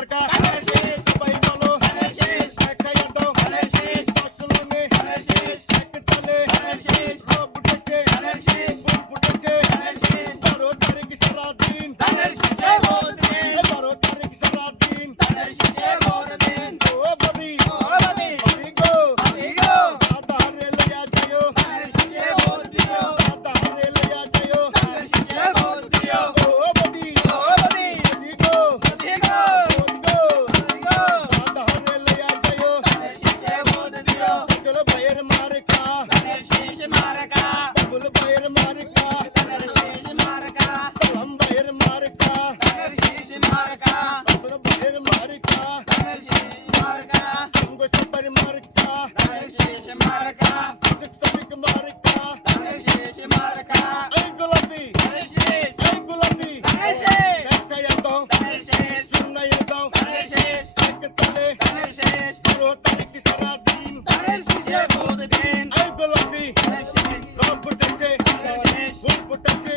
মার্কা সবাই বলো একাই দাও দর্শনে এক তালে রব উঠেছে ফুল ফুটেছে 12 তারিখ সারাদিন 12 তারিখ সারাদিন ও ববি ববি গো আধারে লইয়া যাও আধারে লইয়া যাও ও ববি ববি গো আধারে লইয়া যাও চলো ভাইয়ের মার্কা বাবুল ভাইয়ের মার্কা সালাম ভাইয়ের মার্কা বাবুল ভাইয়ের মার্কা অঙ্গ সবার মার্কা শিক্ষক মার্কা এই গোলাপি একাই দাও শুনাই দাও এক তালে 12 তারিখ সারাদিন এই গোলাপি রব ফুটেছে ফুল ফুটেছে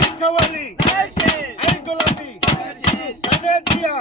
এই খাওয়ালি এই গোলাপি দিয়া